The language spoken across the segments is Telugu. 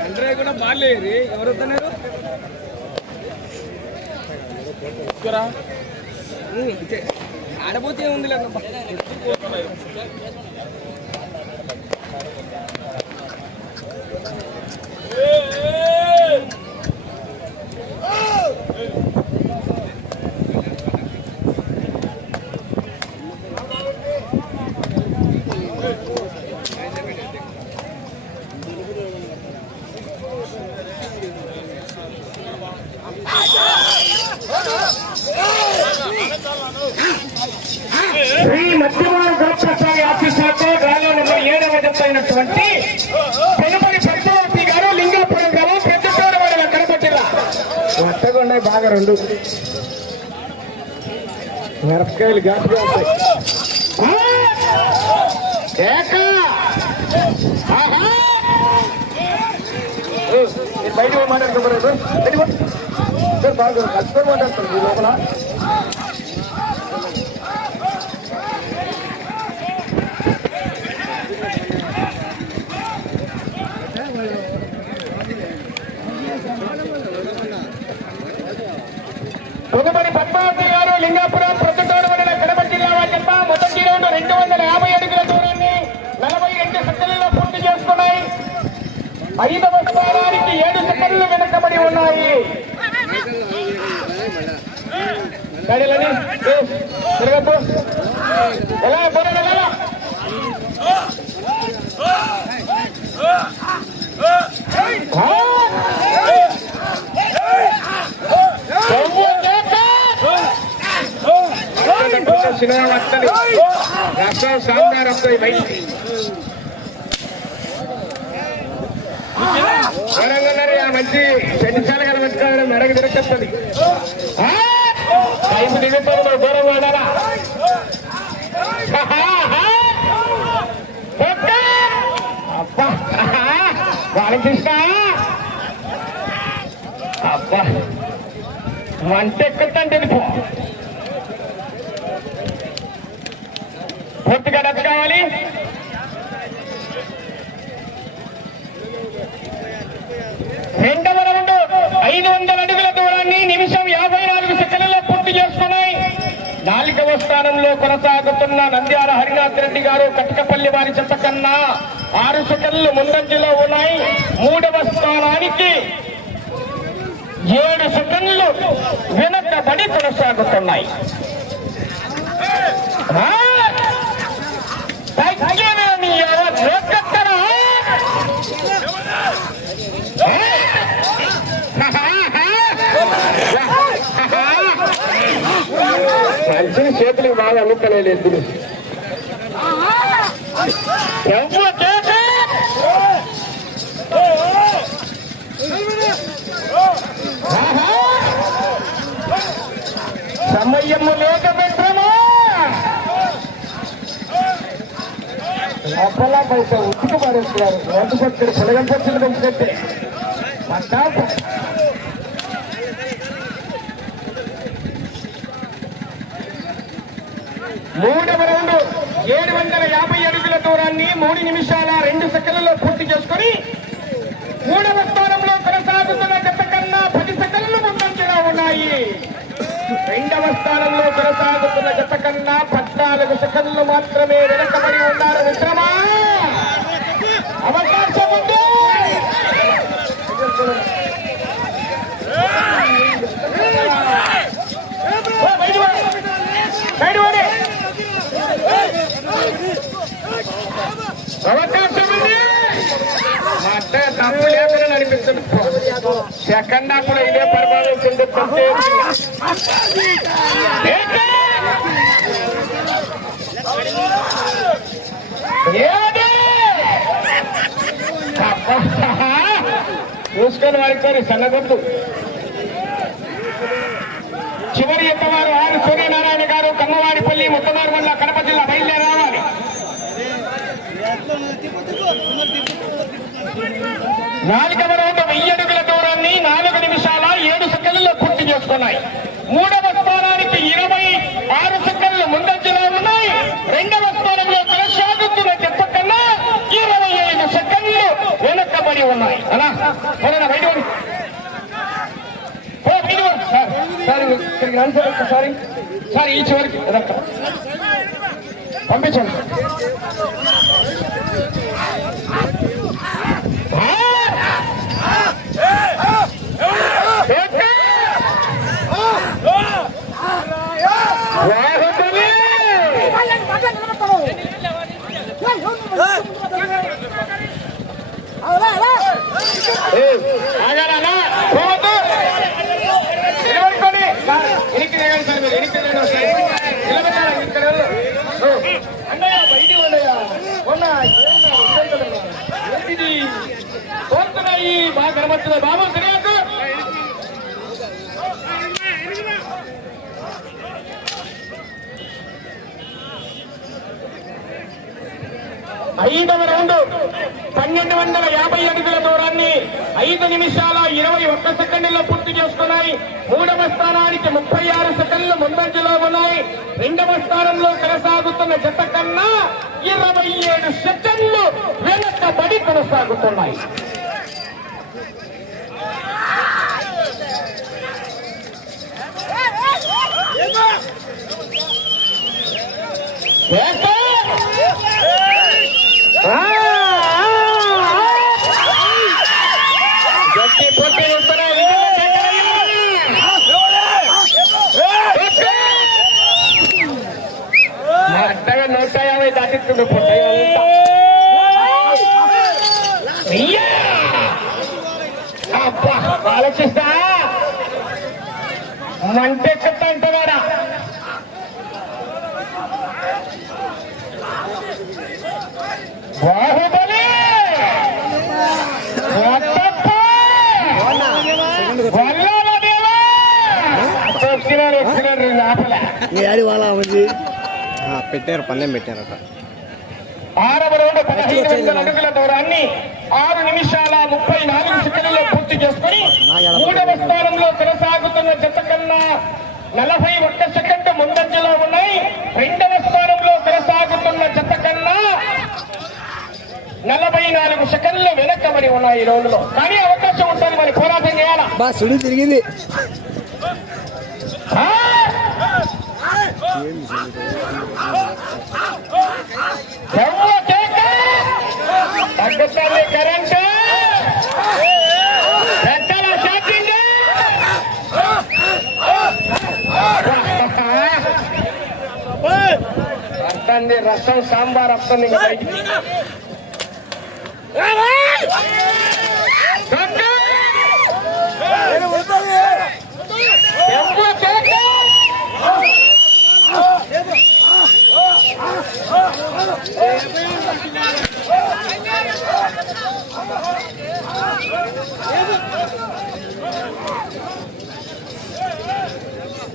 అందరూ కూడా బాగాలేదు ఎవరు వస్తున్నారు ఆడపోతే ఉంది శ్రీ కొత్తగా రెండు. మిరపకాయలు ఘాటుగా ఉంటాయి ఆ! ఏక! బయట మాట్లాడుకోలేదు బాగా కష్టపడి మాట్లాడుతున్నారు మీ లోపల పొదుమడి పద్మావతి గారు లింగాపురం ప్రొద్దుటూరు మండల కడప జిల్లా వారి చెప్ప మొదటి రౌండ్ రెండు వందల యాభై అడుగుల దూరాన్ని నలభై రెండు సెకండ్లలో పూర్తి చేసుకున్నాయి. ఐదవ స్థానానికి ఏడు సెకండ్లు వెనకబడి ఉన్నాయి. ఎలా పోరాడాలి సినిమా వస్తుంది రసం సాంబార్ వరంగల్ ఆ మంచి చెన్నిసాల కదా మంచి మెడకు తిరగస్తుంది టైం దిగుతుంది మరి దూరం వాడాలా అబ్బా! బాలకృష్ణ! అబ్బా! మంట ఎక్కుతాను తెలుపు పూర్తిగా డబ్బు కావాలి. రెండవ రౌండ్ ఐదు వందల అడుగుల దూరాన్ని నిమిషం యాభై నాలుగు సెకండ్లలో పూర్తి చేసుకున్నాయి. నాలుగవ స్థానంలో కొనసాగుతున్న నంద్యాల హరినాథ్ రెడ్డి గారు కటకపల్లి వారి చెత్త కన్నా ఆరు సెకండ్లు ముందంజలో ఉన్నాయి. మూడవ స్థానానికి ఏడు సెకండ్లు వెనకబడి కొనసాగుతున్నాయి. మంచిని చేతులకు బాగా అమ్ముతలేదు ఎద్దులు ఎవరు లోపల బయట ఉతికి మారేస్తున్నారు నోటు పక్కన పొలగం పచ్చులు పెంచినట్టే. పట్టా. మూడవ రౌండ్ ఏడు వందల యాభై అడుగుల దూరాన్ని మూడు నిమిషాల రెండు సెకండ్లలో పూర్తి చేసుకుని మూడవ స్థానంలో కొనసాగుతున్న గత కన్నా పది సెకండ్లు ముందంజలో ఉన్నాయి రెండవ స్థానంలో కొనసాగుతున్న గత కన్నా పద్నాలుగు సెకండ్లు మాత్రమే వెనకబడి ఉన్నారు విక్రమా. అవకాశం ఉంది. అవకాశం ఉంది. అంటే తప్పు లేకుండా నడిపిస్తుంది సెకండ్ అప్పుడు ఇదే పరిపాలన చెందుతుంటే చూసుకొని వారికి సన్నగొద్దు చివరి ఎత్తవారు ఆరు సూర్యనారాయణ గారు కమ్మవాడిపల్లి ముత్తమారు మండల కడప జిల్లా బయలుదేరి రావాలి. నాలుగవ సార్ సార్ ఇక్కడికి రండి సార్ ఒక్కసారి సార్ ఈ చివరికి రండి. పంపించండి ఐదవ రౌండ్ పన్నెండు వందల యాభై అడుగుల దూరాన్ని ఐదు నిమిషాల ఇరవై ఒక్క సెకండ్లలో పూర్తి చేసుకున్నాయి మూడవ స్థానానికి ముప్పై ఆరు సెకండ్లు ముందంజలో ఉన్నాయి రెండవ స్థానంలో కొనసాగుతున్న జత కన్నా ఇరవై ఏడు సెకండ్లు వెనకబడి కొనసాగుతున్నాయి Yeah. గట్టి పొట్టి వస్తున్నాయి. మా నూట యాభై దాటిస్తుంది అబ్బా ఆలోచిస్తా అంటే పెట్టారు పన్నెం పెట్టారట. ఆరవ రౌండ్ పదహైదు వందల అడుగుల దూరాన్ని ఆరు నిమిషాల ముప్పై నాలుగు సెకండ్లలో పూర్తి చేసుకుని మూడవ స్థానంలో కొనసాగుతున్న జత కన్నా నలభై ఒక్క సెకండ్ ముందంజలో ఉన్నాయి. రెండవ స్థానంలో కొనసాగుతున్న జత కన్నా నలభై నాలుగు సెకండ్లు వెనక్కబడి ఉన్నాయి ఈ రోజులో కానీ అవకాశం ఉంటుంది మరి పోరాటం చేయాలా? తిరిగింది! తగ్గుతుంది కరెంటు పెద్దల వస్తుంది రసం సాంబార్ వస్తుంది ఇంక బయటికి. కొట్టు! ఎవ్వ కేక!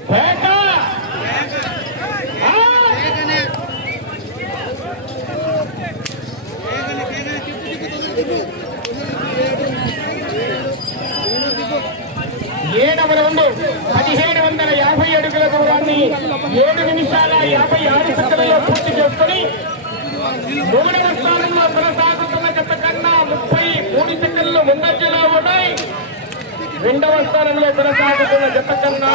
కేక! ఆ! ఏడవ రౌండ్. పదిహేడు వందల యాభై అడుగుల దూరాన్ని ఏడు నిమిషాల యాభై ఆరు సెకండ్లో పూర్తి చేసుకుని మూడవ స్థానంలో కొనసాగుతున్న గత కన్నా ముప్పై మూడు సెకండ్లు ముందంజలో ఉన్నాయి. రెండవ స్థానంలో కొనసాగుతున్న జత కన్నా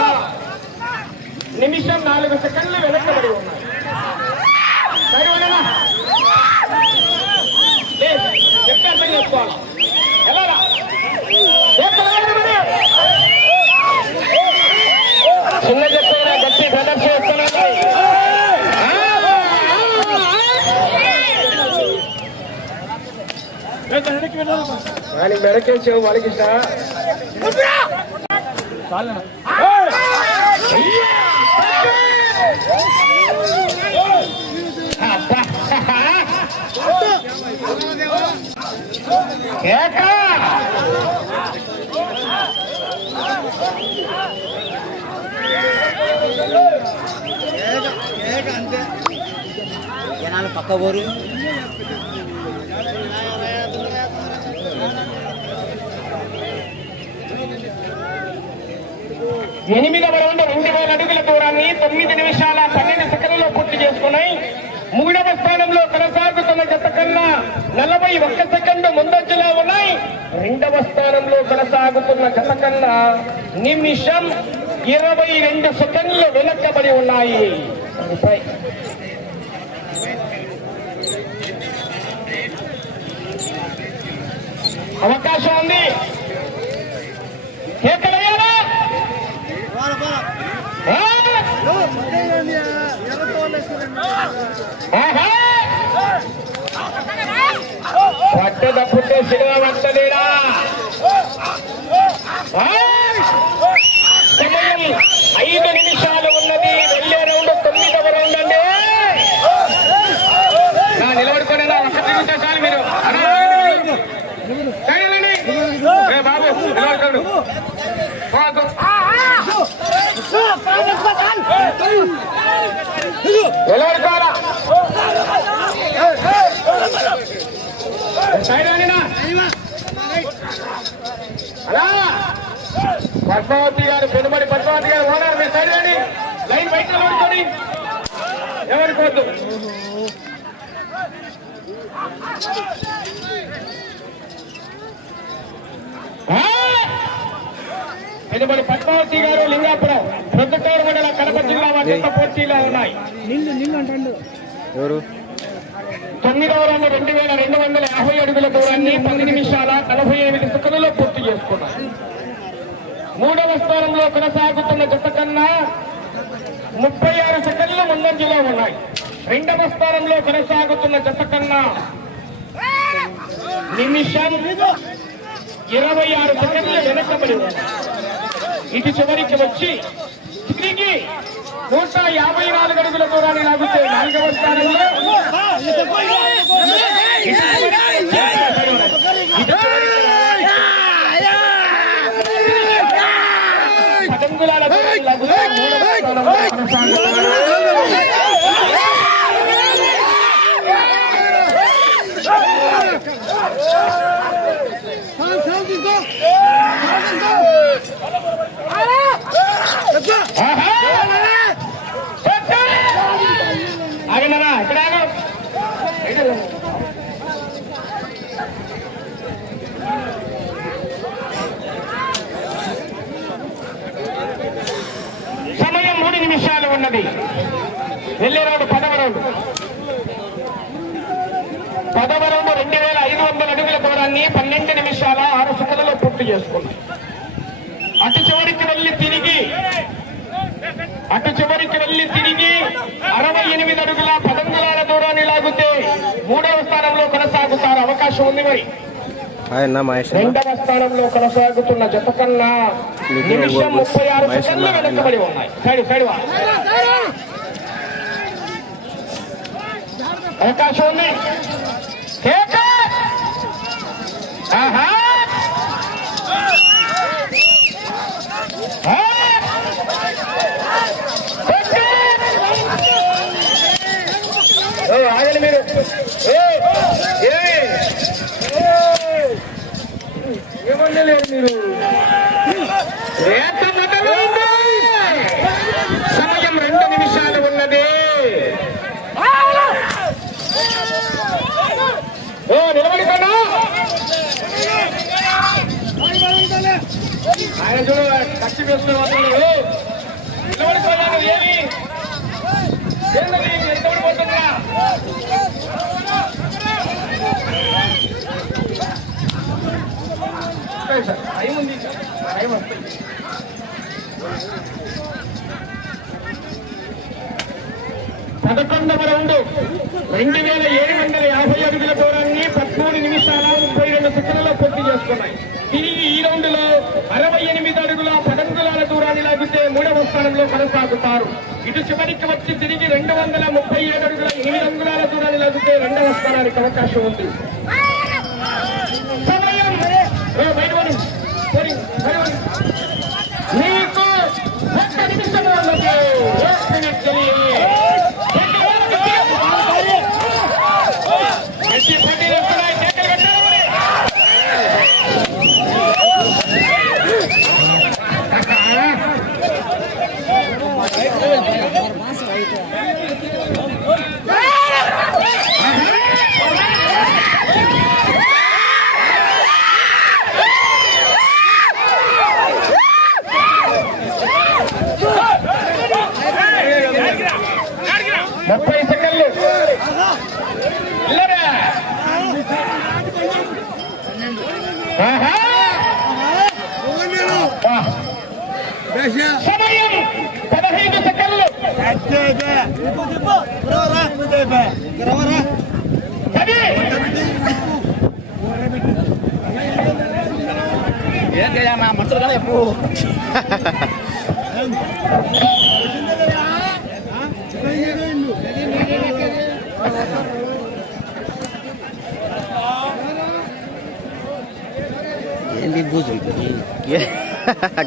నిమిషం నాలుగు సెకండ్లు వెనకబడి ఉన్నాయి. సరివడనా? చేసుకోవాలి ఎలాగా ఎక్కడ మరి? చిన్న చెప్పిన గట్టి ప్రదర్శన ఇస్తున్నాను. వాని మెడకేసావు వాళ్ళకి ఇష్టం జనాలు పక్క పోరు. ఎనిమిదవ రౌండ్ రెండు వేల అడుగుల దూరాన్ని తొమ్మిది నిమిషాల పన్నెండు సెకండ్లో పూర్తి చేసుకున్నాయి. మూడవ స్థానంలో కొనసాగుతున్న జత కన్నా నలభై ఒక్క సెకండ్ ముందంజలో ఉన్నాయి. రెండవ కొనసాగుతున్న జత కన్నా నిమిషం ఇరవై రెండు సెకండ్లు వెనక్కబడి ఉన్నాయి అవకాశం ఉంది కేకలయ్యారా ఆ? పుట్టే సినిమా పట్టలేడా ఆ! సమయం ఐదు నిమిషాలు ఉన్నది. వెళ్ళే రౌండ్ తొమ్మిదవ రౌండ్ అండి. నా నిలబడుకొని నా ఒక్క తిరిగితే చాలు మీరు. బాబు నిలబడుకోండు. అలా పద్మావతి గారు పెనుబడి పద్మావతి గారు ఓనర్ మీరు సైడ్ రండి. లైన్ బయట నిలబడుకొని ఎవరికి వద్దు ఆ! పెనుబడి పద్మావతి గారు లింగాపురం. ప్రొద్దుటూరు మండల కడప జిల్లా వాటి పోటీలో ఉన్నాయి. ఎవరు? తొమ్మిదవ రౌండ్ రెండు వేల రెండు వందల యాభై అడుగుల దూరాన్ని పది నిమిషాల నలభై ఎనిమిది సెకండ్లలో పూర్తి చేసుకున్నాయి. మూడవ స్థానంలో కొనసాగుతున్న జత కన్నా ముప్పై ఆరు సెకండ్లు ముందంజలో ఉన్నాయి. రెండవ స్థానంలో కొనసాగుతున్న జత కన్నా నిమిషం ఇరవై ఆరు సెకండ్లు వెనకబడి ఉన్నాయి. ఇటు చివరికి వచ్చి తిరిగి నూట యాభై నాలుగు అడుగుల దూరాన్ని లాగితే నాలుగవ స్థానంలో పదంగులాల దూరాన్ని లాగితే మూడవ స్థానంలో కొనసాగుతున్నారు. ఆహా! ఆగండరా ఇక్కడ ఆగు. సమయం మూడు నిమిషాలు ఉన్నది వెళ్ళే రౌండ్ పదవ రౌండ్. పదవ రౌండ్ రెండు వేల ఐదు వందల అడుగుల దూరాన్ని పన్నెండు నిమిషాల ఆరు సెకండ్లలో పూర్తి చేసుకున్నాం. అటు చివరికి వెళ్ళి తిరిగి అటు చివరికి వెళ్ళి తిరిగి అరవై ఎనిమిది అడుగుల పదంగులాల దూరాన్ని లాగితే మూడవ స్థానంలో కొనసాగుతారు అవకాశం ఉంది మరి? రెండవ స్థానంలో కొనసాగుతున్న జత కన్నా నిమిషం ముప్పై ఆరు సెకండ్లు వెనకబడి ఉన్నాయి. సైడ్ సైడ్ వా. అవకాశం ఉంది కేక! టైం వస్తుంది పదకొండవ రౌండ్. రెండు వేల ఏడు వందల యాభై అడుగుల దూరాన్ని పదమూడు నిమిషాల ముప్పై రెండు సెకండ్లలో పూర్తి చేసుకున్నాయి. తిరిగి ఈ రౌండ్లో అరవై ఎనిమిది అడుగుల పదంగులాల దూరాన్ని లాగితే మూడవ స్థానంలో కొనసాగుతారు. ఇటు చివరికి వచ్చి తిరిగి రెండు వందల ముప్పై ఏడు అడుగుల ఎనిమిది అంగుళాల దూరాన్ని లాగితే రెండవ స్థానానికి అవకాశం ఉంది సమయం ఓ, బయట పడు. పోనీ, బయట పడు. మీకు ఒక్క నిమిషం ఉన్నది ఒక్క నిమిషం. ఎత్తి పట్టీలు వస్తున్నాయి, కేకలు కట్టారు మరి. అది ఏంటి బూజు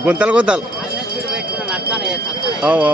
గుంతలు గుంతలు అవు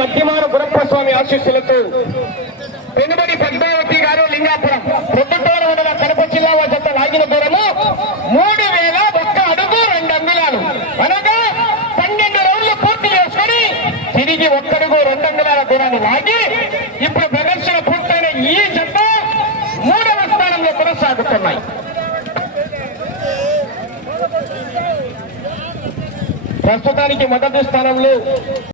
మధ్యమాన గురప్ప స్వామి ఆశీస్సులతో పెనుబడి పద్మావతి గారు లింగాపురం ప్రొద్దుటూరు ఉన్న కడప జిల్లా వద్ద లాగిన దూరము మూడు వేల ఒక్క అడుగు రెండు అంగుళాలు. అనగా పన్నెండు రోజులు పూర్తి చేసుకుని తిరిగి ఒక్కడుగు రెండు అంగుళాల దూరాన్ని లాగి ఇప్పుడు ప్రదర్శన పూర్తయిన ఈ జత మూడవ స్థానంలో కొనసాగుతున్నాయి. ప్రస్తుతానికి మొదటి స్థానంలో